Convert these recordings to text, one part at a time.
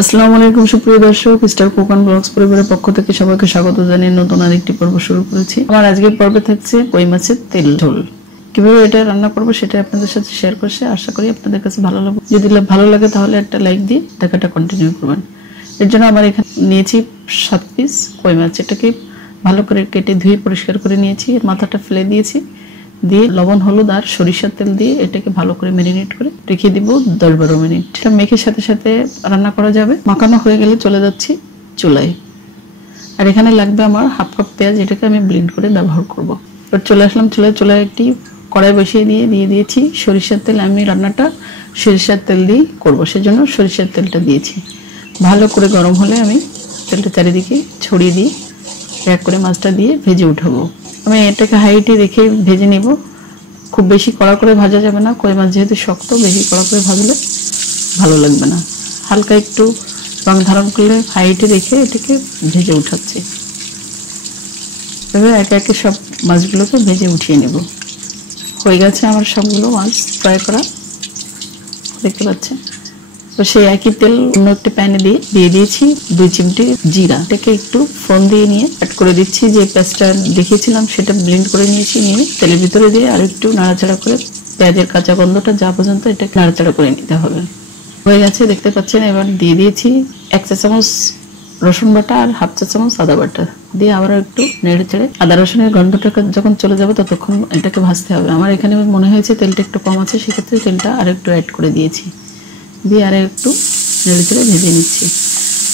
আসসালামু আলাইকুম সুপ্রিয় দর্শক, স্টার কুক অ্যান্ড ব্লগস পরিবারের পক্ষ থেকে সবাইকে স্বাগত জানিয়ে নতুন আরেকটি পর্ব শুরু করেছি। আমার আজকের পর্বে থাকছে কই মাছের তেল ঝোল। কিভাবে এটা রান্না করবো সেটা আপনাদের সাথে শেয়ার করছি। আশা করি আপনাদের কাছে ভালো লাগবে। যদি ভালো লাগে তাহলে একটা লাইক দিয়ে দেখাটা কন্টিনিউ করবেন। এর জন্য আমার এখানে নিয়েছি 7 পিস কই মাছ। এটাকে ভালো করে কেটে ধুয়ে পরিষ্কার করে নিয়েছি। এর মাথাটা ফেলে দিয়েছি, দিয়ে লবণ হলুদ আর সরিষার তেল দিয়ে এটাকে ভালো করে ম্যারিনেট করে রেখে দিব 10-12 মিনিট। এটা মেখে সাথে সাথে রান্না করা যাবে। মাখানো হয়ে গেলে চলে যাচ্ছি চুলায়। আর এখানে লাগবে আমার হাফ কাপ পেঁয়াজ, এটাকে আমি ব্লেন্ড করে ব্যবহার করব। এবার চলে আসলাম চুলায় একটি কড়াই বসিয়ে দিয়ে দিয়েছি সরিষার তেল। আমি রান্নাটা সরিষার তেল দিয়েই করবো, সেজন্য সরিষার তেলটা দিয়েছি। ভালো করে গরম হলে আমি তেলটা চারিদিকে ছড়িয়ে দিয়ে এক করে মাছটা দিয়ে ভেজে উঠাবো। আমি এটাকে হাইটে রেখে ভেজে নিব। খুব বেশি কড়া করে ভাজা যাবে না, কই মাছ যেহেতু শক্ত, বেশি কড়া করে ভাজলে ভালো লাগবে না। হালকা একটু রং ধারণ করলে হাইটে রেখে এটাকে ভেজে উঠাচ্ছি। এবার একে একে সব মাছগুলোকে ভেজে উঠিয়ে নেব। হয়ে গেছে আমার সবগুলো মাছ ফ্রাই করা, দেখতে পাচ্ছেন। তো সেই একই তেল অন্য একটা প্যানে দিয়ে দিয়েছি 2 চিমটি জিরা। এটাকে একটু ফোড়ন দিয়ে নিয়ে অ্যাড করে দিচ্ছি যে পেস্টটা দেখিয়েছিলাম, সেটা ব্লেন্ড করে নিয়েছি। নিয়ে তেলের ভিতরে দিয়ে আর একটু নাড়াচাড়া করে পেঁয়াজের কাঁচা গন্ধটা যা পর্যন্ত এটাকে নাড়াচাড়া করে নিতে হবে। হয়ে গেছে দেখতে পাচ্ছেন। এবার দিয়ে দিয়েছি 1 চা চামচ রসুন বাটা আর হাফ চা চামচ আদা বাটা দিয়ে আবার একটু নেড়ে চেড়ে আদা রসুনের গন্ধটা যখন চলে যাবে ততক্ষণ এটাকে ভাজতে হবে। আমার এখানে মনে হয়েছে তেলটা একটু কম আছে, সেক্ষেত্রে তেলটা আর একটু অ্যাড করে দিয়েছি। দিয়ে আর একটু নেড়ে চেড়ে ভেজে নিচ্ছি।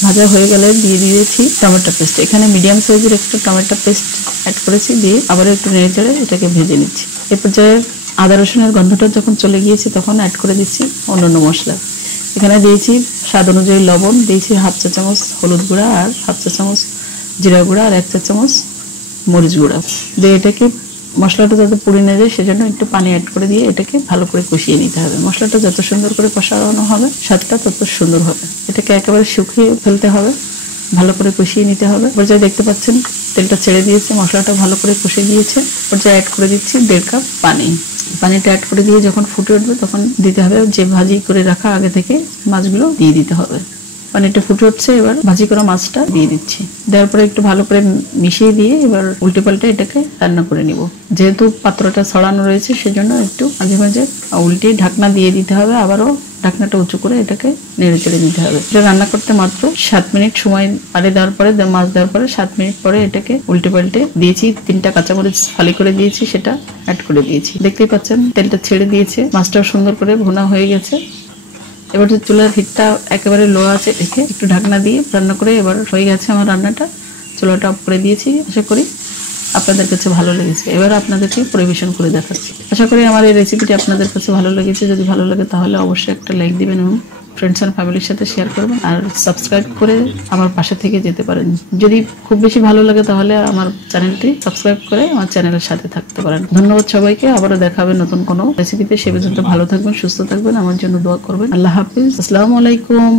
ভাজা হয়ে গেলে দিয়ে দিয়েছি টমেটো পেস্ট। এখানে মিডিয়াম সাইজের একটু টমেটো পেস্ট অ্যাড করেছি, দিয়ে আবার একটু নেড়ে চেড়ে এটাকে ভেজে নিচ্ছি। এ পর্যায়ে আদা রসুনের গন্ধটা যখন চলে গিয়েছে তখন অ্যাড করে দিচ্ছি অন্যান্য মশলা। এখানে দিয়েছি স্বাদ অনুযায়ী লবণ, দিয়েছি হাফ চা চামচ হলুদ গুঁড়া আর হাফ চা চামচ জিরা গুঁড়া আর 1 চা চামচ মরিচ গুঁড়া দিয়ে এটাকে মশলাটা যাতে পুড়ে না যায় সেজন্য একটু পানি অ্যাড করে দিয়ে এটাকে ভালো করে কষিয়ে নিতে হবে। মশলাটা যত সুন্দর করে কষানো হবে স্বাদটা তত সুন্দর হবে। এটাকে একেবারে শুকিয়ে ফেলতে হবে, ভালো করে কষিয়ে নিতে হবে। পর্যায়ে দেখতে পাচ্ছেন তেলটা ছেড়ে দিয়েছে, মশলাটা ভালো করে কষে গিয়েছে। পর্যায়ে অ্যাড করে দিচ্ছি 1.5 কাপ পানি। পানিটা অ্যাড করে দিয়ে যখন ফুটে উঠবে তখন দিতে হবে যে ভাজি করে রাখা আগে থেকে মাছগুলো দিয়ে দিতে হবে। পানিটা ফুটে উঠছে, এবার ভাজি করা মাছটা দিয়ে দিচ্ছি। দেওয়ার পরে একটু ভালো করে মিশিয়ে দিয়ে এবার উল্টে পাল্টে এটাকে রান্না করে নিব। যেহেতু পাত্রটা ছড়ানো রয়েছে সেজন্য একটু মাঝে মাঝে উল্টে ঢাকনা দিয়ে দিতে হবে। আবারও ঢাকনাটা উঁচু করে এটাকে নেড়ে চেড়ে নিতে হবে। এটা রান্না করতে মাত্র 7 মিনিট সময়। পানি দেওয়ার পরে মাছ দেওয়ার পরে 7 মিনিট পরে এটাকে উল্টে পাল্টে দিয়েছি। 3টা কাঁচামরিচ ফালি করে দিয়েছি, সেটা অ্যাড করে দিয়েছি। দেখতেই পাচ্ছেন তেলটা ছেড়ে দিয়েছে, মাছটাও সুন্দর করে ভুনা হয়ে গেছে। এবার চুলার হিটটা একেবারে লো আছে রেখে একটু ঢাকনা দিয়ে রান্না করে এবার হয়ে গেছে আমার রান্নাটা। চুলাটা অফ করে দিয়েছি। আশা করি আপনাদের কাছে ভালো লেগেছে। এবার আপনাদেরকে পরিবেশন করে দেখাচ্ছি। আশা করি আমার এই রেসিপিটি আপনাদের কাছে ভালো লেগেছে। যদি ভালো লাগে তাহলে অবশ্যই একটা লাইক দিবেন এবং ফ্রেন্ডস অ্যান্ড ফ্যামিলির সাথে শেয়ার করবেন আর সাবস্ক্রাইব করে আমার পাশে থেকে যেতে পারেন। যদি খুব বেশি ভালো লাগে তাহলে আমার চ্যানেলটি সাবস্ক্রাইব করে আমার চ্যানেলের সাথে থাকতে পারেন। ধন্যবাদ সবাইকে। আবারও দেখা হবে নতুন কোনো রেসিপিতে। সে পর্যন্ত ভালো থাকবেন, সুস্থ থাকবেন, আমার জন্য দোয়া করবেন। আল্লাহ হাফিজ, আসসালামু আলাইকুম।